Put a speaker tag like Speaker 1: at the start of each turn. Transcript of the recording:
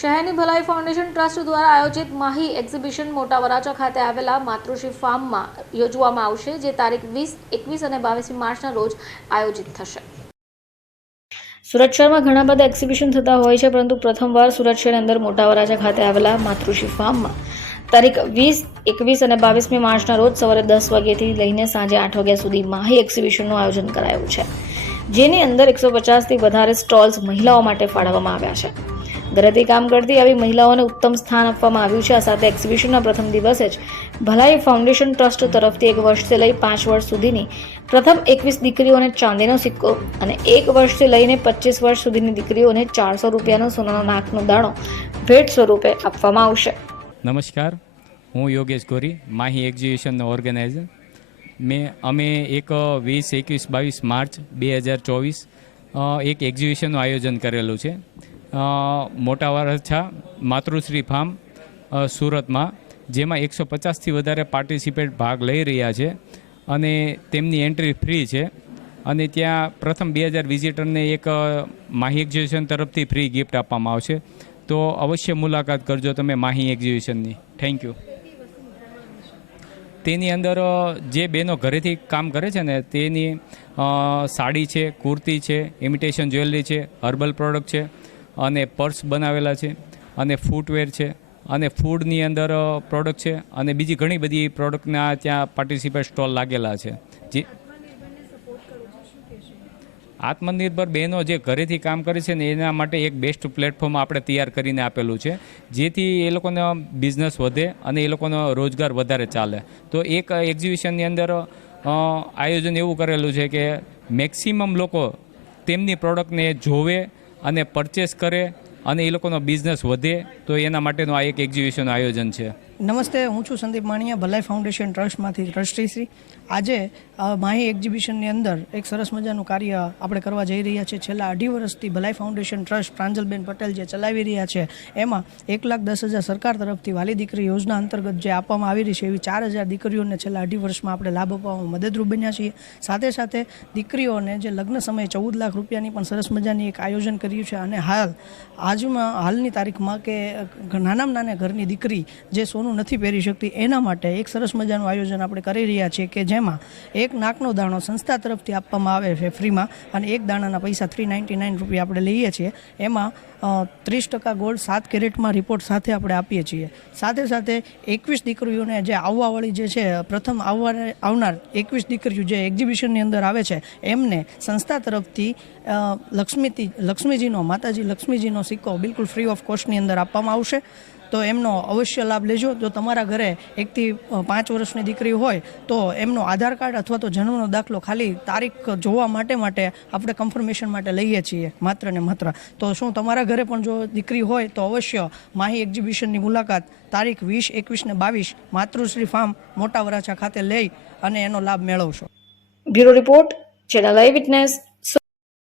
Speaker 1: શહેરની ભલાઈ foundation trust દ્વારા આયોજિત માહી એક્ઝિબિશન મોટા વરાછા ખાતે આવેલા માતૃશ્રી ફાર્મમાં યોજવામાં આવશે, જે તારીખ વીસ, એકવીસ અને બાવીસમી માર્ચના રોજ આયોજિત થશે. સુરત શહેરમાં ઘણા બધા એક્ઝિબિશન થતા હોય છે, પરંતુ પ્રથમવાર સુરત શહેરની અંદર મોટા વરાછા ખાતે આવેલા માતૃશ્રી ફાર્મમાં. તારીખ વીસ, એકવીસ અને બાવીસમી માર્ચના રોજ સવારે દસ વાગ્યાથી લઈને સાંજે આઠ વાગ્યા સુધી માહી એક્ઝિબિશનનું આયોજન કરાયું છે, જેની અંદર એકસો પચાસથી વધારે સ્ટોલ્સ મહિલાઓ માટે ફાળવવામાં આવ્યા છે. ઘરેથી કામ કરતી આવી મહિલાઓને ઉત્તમ સ્થાન આપવામાં આવ્યું છે. આ સાથે એક્ઝિબિશનના પ્રથમ દિવસે જ ભલાઈ ફાઉન્ડેશન ટ્રસ્ટ તરફથી એક વર્ષથી લઈ પાંચ વર્ષ સુધીની પ્રથમ એકવીસ દીકરીઓને ચાંદીનો સિક્કો અને એક વર્ષથી લઈને પચીસ વર્ષ સુધીની દીકરીઓને ચારસો રૂપિયાનો સોનાનો નાકનો દાણો ભેટ સ્વરૂપે આપવામાં આવશે.
Speaker 2: નમસ્કાર. હું યોગેશ ગોરી, માહી એક્ઝિબિશનનો ઓર્ગેનાઇઝર મેં, અમે એક વીસ, એકવીસ, બાવીસ માર્ચ બે હજાર ચોવીસ એક એક્ઝિબિશનનું આયોજન કરેલું છે. મોટા વરછા માતૃશ્રી ફાર્મ સુરતમાં, જેમાં એકસો પચાસથી વધારે પાર્ટિસિપેટ ભાગ લઈ રહ્યા છે અને તેમની એન્ટ્રી ફ્રી છે. અને ત્યાં પ્રથમ બે હજાર વિઝિટરને એક માહી એક્ઝિબિશન તરફથી ફ્રી ગિફ્ટ આપવામાં આવશે. તો અવશ્ય મુલાકાત કરજો તમે માહી એક્ઝિબિશનની થેન્ક યુ તેની અંદર જે બહેનો ઘરેથી કામ કરે છે ને, તેની સાડી છે, કુર્તી છે ઇમિટેશન જ્વેલરી છે હર્બલ પ્રોડક્ટ છે અને પર્સ બનાવેલા છે, અને ફૂટવેર છે, અને ફૂડની અંદર પ્રોડક્ટ છે, અને બીજી ઘણી બધી પ્રોડક્ટના ત્યાં પાર્ટિસિપેટ સ્ટોલ લાગેલા છે. જે આત્મનિર્ભર બહેનો જે ઘરેથી કામ કરે છે ને એના માટે એક બેસ્ટ પ્લેટફોર્મ આપણે તૈયાર કરીને આપેલું છે, જેથી એ લોકોનો બિઝનેસ વધે અને એ લોકોનો રોજગાર વધારે ચાલે. તો એક એક્ઝિબિશનની અંદર આયોજન એવું કરેલું છે કે મેક્સિમમ લોકો તેમની પ્રોડક્ટને જોવે અને પરચેસ કરે અને એ લોકોનો બિઝનેસ વધે, તો એના માટેનું આ એક એક્ઝિબિશનનું આયોજન છે.
Speaker 3: નમસ્તે, હું છું સંદીપ માણિયા, ભલાઈ ફાઉન્ડેશન ટ્રસ્ટમાંથી ટ્રસ્ટી શ્રી. આજે માહી એક્ઝિબિશનની અંદર એક સરસ મજાનું કાર્ય આપણે કરવા જઈ રહ્યા છીએ. છેલ્લા અઢી વર્ષથી ભલાઈ ફાઉન્ડેશન ટ્રસ્ટ પ્રાંજલબેન પટેલ જે ચલાવી રહ્યા છે, એમાં એક લાખ દસ હજાર સરકાર તરફથી વાલી દીકરી યોજના અંતર્ગત જે આપવામાં આવી રહી છે, એવી ચાર હજાર દીકરીઓને છેલ્લા અઢી વર્ષમાં આપણે લાભ આપવામાં મદદરૂપ બન્યા છીએ. સાથે સાથે દીકરીઓને જે લગ્ન સમયે ચૌદ લાખ રૂપિયાની પણ સરસ મજાની એક આયોજન કર્યું છે. અને હાલ આજમાં હાલની તારીખમાં કે નાનામાં નાના ઘરની દીકરી જે સોનું નથી પહેરી શકતી એના માટે એક સરસ મજાનું આયોજન આપણે કરી રહ્યા છીએ કે જેમાં એક નાકનો દાણો સંસ્થા તરફથી આપવામાં આવે છે ફ્રીમાં અને એક દાણાના પૈસા થ્રી નાઇન્ટી નાઇન રૂપિયા આપણે લઈએ છીએ. એમાં ત્રીસ ટકા ગોલ્ડ સાત કેરેટમાં રિપોર્ટ સાથે આપણે આપીએ છીએ. સાથે સાથે એકવીસ દીકરીઓને જે આવવાવાળી જે છે પ્રથમ આવવા આવનાર એકવીસ દીકરીઓ જે એક્ઝિબિશનની અંદર આવે છે એમને સંસ્થા તરફથી અ, લક્ષ્મીથી લક્ષ્મીજીનો માતાજી લક્ષ્મીજીનો સિક્કો બિલકુલ ફ્રી ઓફ કોસ્ટની અંદર આપવામાં આવશે. તો એમનો અવશ્ય લાભ લેજો. જો તમારા ઘરે એકથી પાંચ વર્ષની દીકરી હોય, તો એમનો આધાર કાર્ડ અથવા તો જન્મનો દાખલો ખાલી તારીખ જોવા માટે માટે આપણે કન્ફર્મેશન માટે લઈએ છીએ, માત્ર ને માત્ર. તો શું તમારા ઘરે પણ જો દીકરી હોય, તો અવશ્ય માહી એક્ઝિબિશનની મુલાકાત તારીખ વીસ, એકવીસ ને બાવીસ માતૃશ્રી ફાર્મ મોટા વરાછા ખાતે લઈ અને એનો લાભ મેળવશો.
Speaker 1: Bureau report, channel eye witness.